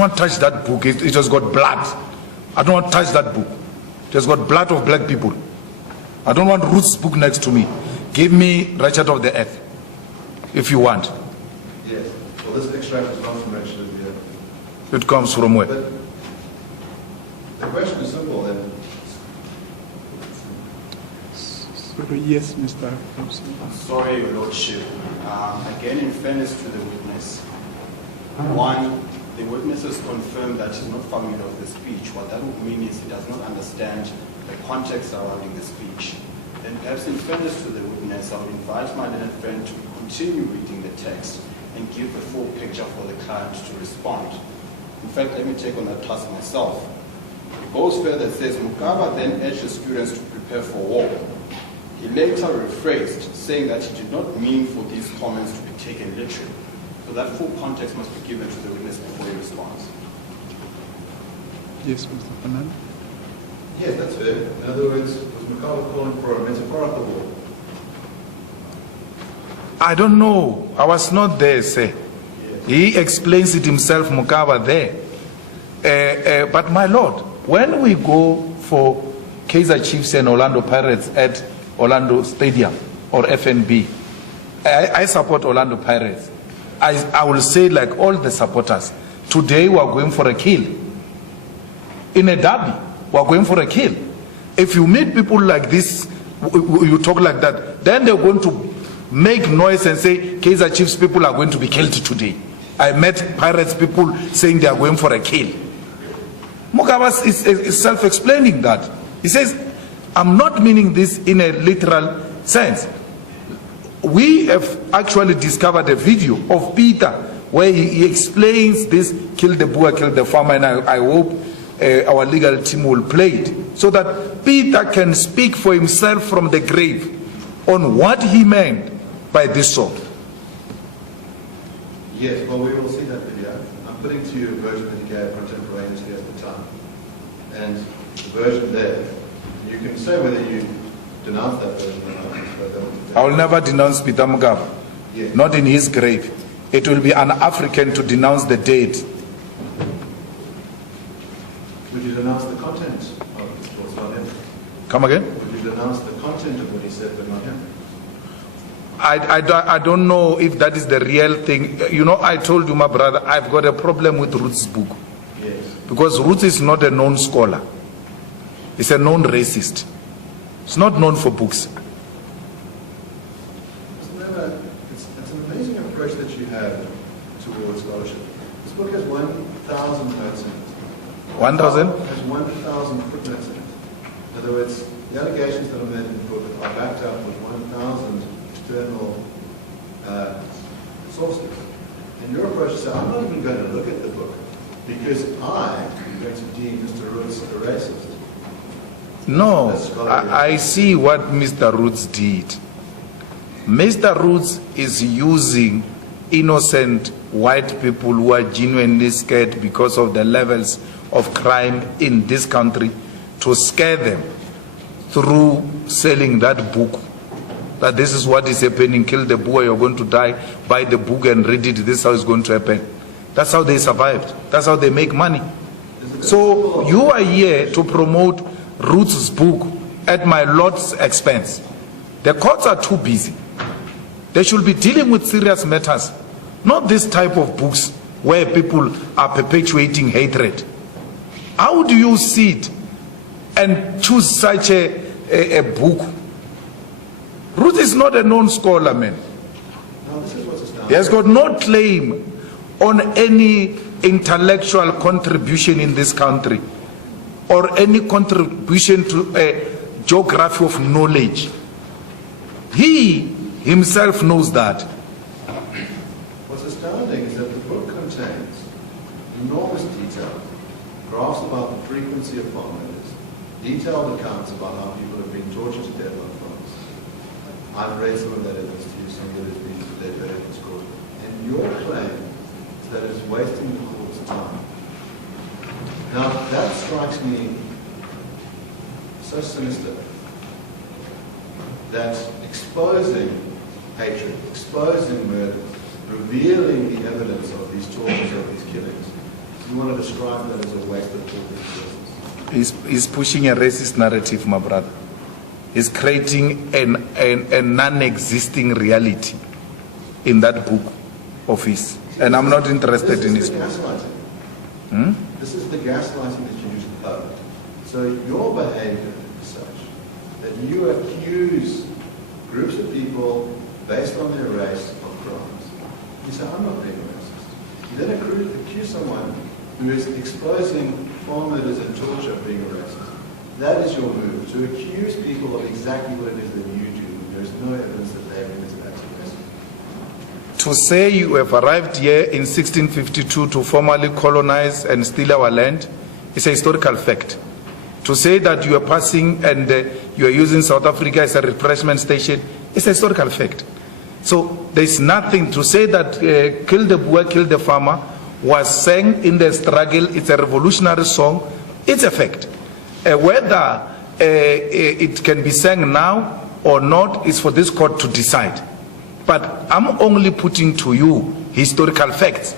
want to touch that book. It has got blood. I don't want to touch that book. It has got blood of black people. I don't want Ruth's book next to me. Give me Wretched of the Earth, if you want. Yes. Well, this extract is not from Wretched of the Earth. It comes from where? But the question is simple then. Yes, Mr. Sorry, Your Lordship. Again, in fairness to the witness, one, the witness has confirmed that he's not familiar with the speech. What that would mean is he does not understand the context surrounding the speech. And perhaps in fairness to the witness, I would invite my learned friend to continue reading the text and give the full picture for the client to respond. In fact, let me take on that task myself. It goes further, it says, Mugaba then urged the students to prepare for war. He later rephrased, saying that he did not mean for these comments to be taken literally. So that full context must be given to the witness before he responds. Yes, Mr. Fernando. Yes, that's fair. In other words, was Mugaba calling for a metaphorical war? I don't know. I was not there, say. Yes. He explains it himself, Mugaba, there. But my Lord, when we go for Kaizer Chiefs and Orlando Pirates at Orlando Stadium or FNB, I support Orlando Pirates. I will say, like all the supporters, today we are going for a kill. In a derby, we are going for a kill. If you meet people like this, you talk like that, then they're going to make noise and say, Kaizer Chiefs people are going to be killed today. I met Pirates people saying they are going for a kill. Mugaba is self-explaining that. He says, I'm not meaning this in a literal sense. We have actually discovered a video of Peter where he explains this, kill the boer, kill the farmer, and I hope our legal team will play it so that Peter can speak for himself from the grave on what he meant by this song. Yes, well, we will see that video. I'm putting to you a version that he gave contemporaneously at the time. And the version there, you can say whether you denounce that version or not. I will never denounce Peter Mugaba, Yes. not in his grave. It will be an African to denounce the dead. Would you denounce the content of his thoughts, not him? Come again? Would you denounce the content of what he said, but not him? I don't know if that is the real thing. You know, I told you, my brother, I've got a problem with Ruth's book. Yes. Because Ruth is not a known scholar. He's a known racist. He's not known for books. It's an amazing approach that you have towards scholarship. This book has 1,000 notes in it. 1,000? Has 1,000 footnotes in it. In other words, the allegations that are made in the book are backed up with 1,000 external sources. And your approach is, I'm not even going to look at the book because I'm going to deem Mr. Roots a racist. No, I see what Mr. Roots did. Mr. Roots is using innocent white people who are genuinely scared because of the levels of crime in this country to scare them through selling that book. That this is what is happening, kill the boy, you're going to die, buy the book and read it, this is how it's going to happen. That's how they survived. That's how they make money. So you are here to promote Ruth's book at my Lord's expense. The courts are too busy. They should be dealing with serious matters, not this type of books where people are perpetuating hatred. How do you sit and choose such a book? Ruth is not a known scholar, man. No, this is what's astounding. He has got no claim on any intellectual contribution in this country or any contribution to a geography of knowledge. He himself knows that. What's astounding is that the book contains enormous detail, graphs about the frequency of farm murders, detailed accounts about how people have been tortured to death on farms. I've read some of that evidence to you, some of it has been to the evidence court. And your claim is that it's wasting the court's time. Now, that strikes me so sinister, that exposing hatred, exposing murders, revealing the evidence of these tortures, of these killings, You want to describe that as a waste of all these resources. He's pushing a racist narrative, my brother. He's creating a non-existing reality in that book of his. And I'm not interested in his book. Gaslighting. This is the gaslighting that you use to public. So your behavior is such that you accuse groups of people based on their race of crimes. You say, I'm not being racist. You then accuse someone who is exposing farm murders and torture of being a racist. That is your move, to accuse people of exactly what it is that you do. There's no evidence that they have committed acts of racism. To say you have arrived here in 1652 to formally colonize and steal our land is a historical fact. To say that you are passing and you are using South Africa as a refreshment station is a historical fact. So there's nothing to say that kill the boer, kill the farmer was sang in the struggle. It's a revolutionary song. It's a fact. Whether it can be sang now or not is for this court to decide. But I'm only putting to you historical facts.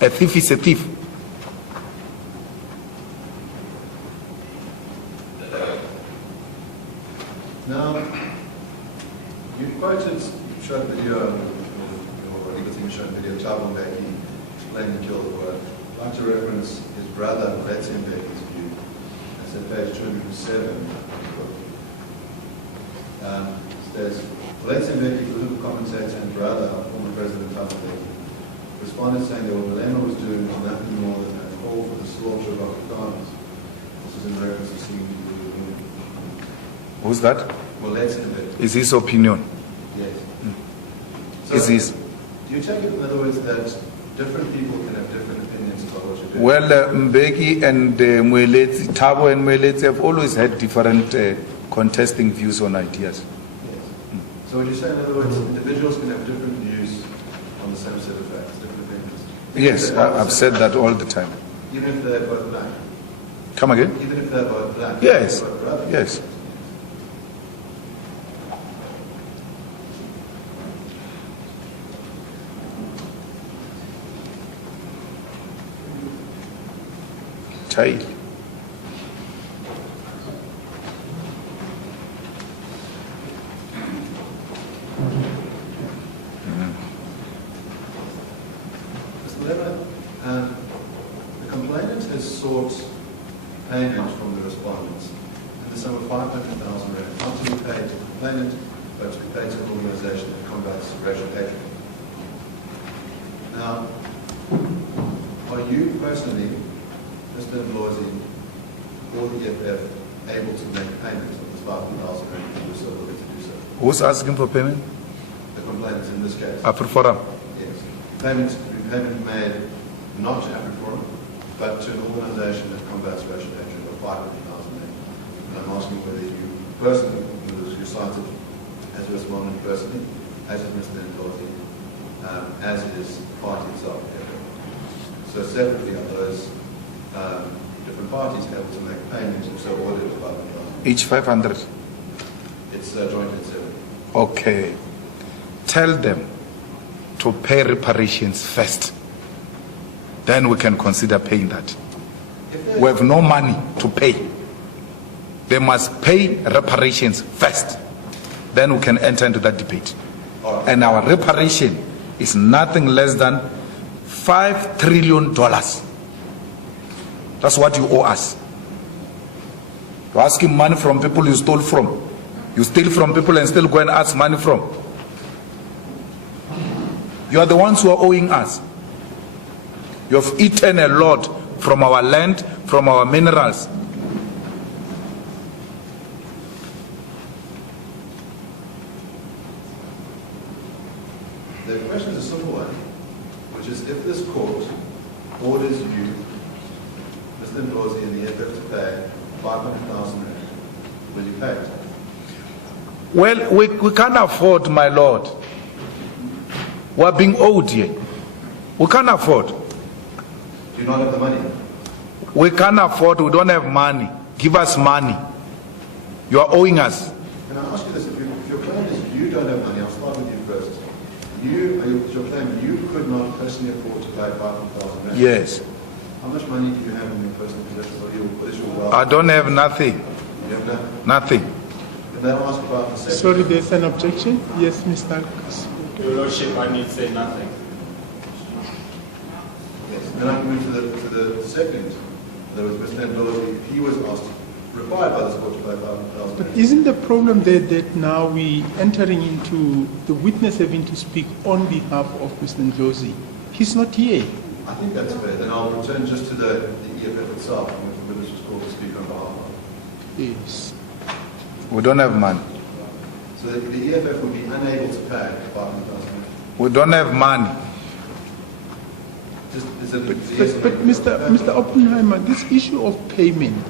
A thief is a thief. Now, you quoted, you showed a video, or legal team showed a video of Thabo Mbeki explaining the kill the word. I'd like to reference his brother, Julius Mbeki's view. That's at page 207 of the book. It says, Julius Mbeki, political commentator and brother of former President Thabo Mbeki, responded saying that what Malema was doing was nothing more than a call for the slaughter of Afrikaners. This is in reference to seeing people who were women. Who's that? Well, let's invent. Is his opinion? Yes. Is his? Do you take it, in other words, that different people can have different opinions about what you're doing? Well, Mbeki and Mwelezi, Thabo and Mwelezi have always had different contesting views on ideas. Yes. So would you say, in other words, individuals can have different views on the same set of facts, different opinions? Yes, I've said that all the time. Even if they're both black? Come again? Even if they're both black? Yes. Both brothers? Yes. Child. Mr. Malema, the complainant has sought payment from the respondents in the sum of 500,000 rand, not to be paid to the complainant, but to be paid to an organization that combats racial hatred. Now, are you personally, Mr. Mlozi, or the EFF, able to make payment of this 500,000 rand if you're still willing to do so? Who's asking for payment? The complainants in this case. AfriForum. Yes. Payment made not to AfriForum, but to an organization that combats racial hatred of 500,000 rand. And I'm asking whether you personally, whether you cited as a respondent personally, as is Mr. Nkosi, as is the party itself. So separately are those different parties able to make payments and so ordered of 500,000. Each 500. It's joint and separate. Okay. Tell them to pay reparations first. Then we can consider paying that. We have no money to pay. They must pay reparations first. Then we can enter into that debate. Right. And our reparation is nothing less than $5 trillion. That's what you owe us. You're asking money from people you stole from. You steal from people and still go and ask money from. You are the ones who are owing us. You have eaten a lot from our land, from our minerals. The question is a simple one, which is if this court orders you, Mr. Nkosi and the EFF, to pay 500,000 rand, will you pay it? Well, we can't afford, my lord. We're being owed here. We can't afford. Do you not have the money? We can't afford. We don't have money. Give us money. You are owing us. Can I ask you this? If your claim is you don't have money, I'll start with you first. Your claim you could not personally afford to pay 500,000 rand. Yes. How much money do you have in your personal possession? What is your wealth? I don't have nothing. You have nothing. Nothing. Can they ask about the second? Sorry, there's an objection. Yes, Mr. Your Lordship, I need say nothing. Yes. Then I can move to the second. There was Mr. Ndlozi. He was asked, required by the court to pay £5,000. But isn't the problem there that now we entering into the witness having to speak on behalf of Mr. Ndlozi? He's not here. I think that's fair. Then I'll return just to the EFF itself, and the witness was called to speak on behalf of. Yes. We don't have money. So the EFF will be unable to pay £5,000. We don't have money. Just, is it yes or But no? Mr. Oppenheimer, this issue of payment,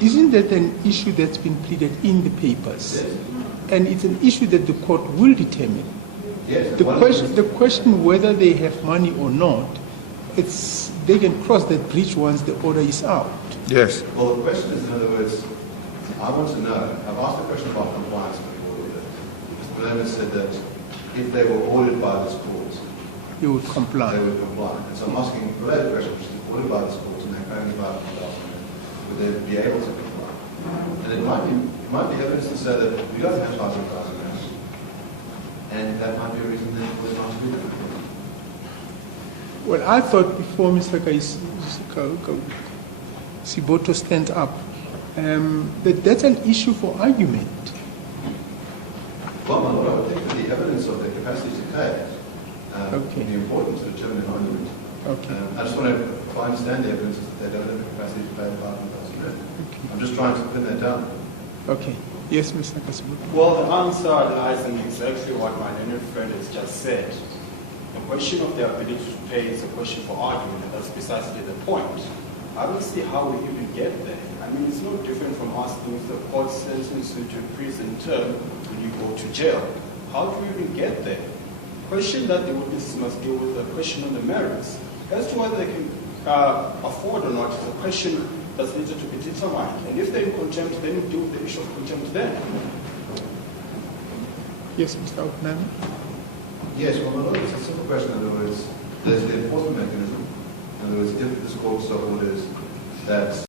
isn't that an issue that's been pleaded in the papers? Yes. And it's an issue that the court will determine. Yes. The question whether they have money or not, they can cross that bridge once the order is out. Yes. Well, the question is, in other words, I want to know, I've asked a question about compliance with the order. Mr. Malema said that if they were ordered by this court, You would they comply. would comply. And so I'm asking a related question, which is ordered by this court and they're paying about £5,000, would they be able to comply? And it might be evidence to say that we don't have £5,000, and that might be a reason that it was not to be difficult. Well, I thought before Mr. Siboto stand up, that that's an issue for argument. Well, my Lord, I would think that the evidence of their capacity to pay Okay. would be important to determine an argument. Okay. I just want to, if I understand the evidence, is that they don't have the capacity to pay £5,000. Okay. I'm just trying to pin that down. Okay. Yes, Mr. Siboto. Well, the answer lies in exactly what my learned friend has just said. The question of their ability to pay is a question for argument, and that's precisely the point. I don't see how we even get there. I mean, it's no different from asking if the court sentences you to a prison term when you go to jail. How do we even get there? The question that the witnesses must deal with is the question on the merits. As to whether they can afford or not is a question that's needed to be determined. And if they're in contempt, then we deal with the issue of contempt then. Yes, Mr. Oppenheimer. Yes, well, my Lord, it's a simple question. In other words, there's the enforcement mechanism. In other words, if this court so orders that